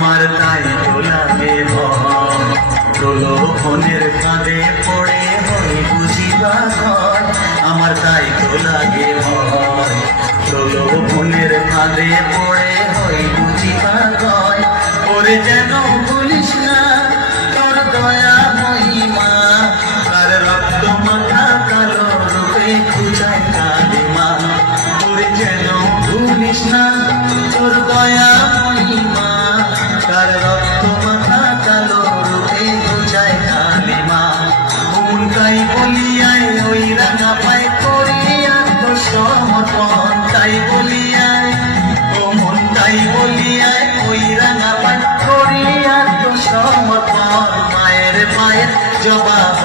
আমার তাই তো লাগে প্রলোভনের কাঁধে পড়ে হই বুঝিবা ঘর আমার তাই তো লাগে ভয়। প্রলোভনের কাঁধে পড়ে হই বুঝিবা ঘর ওরে যেন সমর্পণ তাই বলিয়ায় ও মন তাই বলিয়ায় ওই রাঙা পাই করিয়া, তো সমর্পণ মায়ের পায়ের জবাব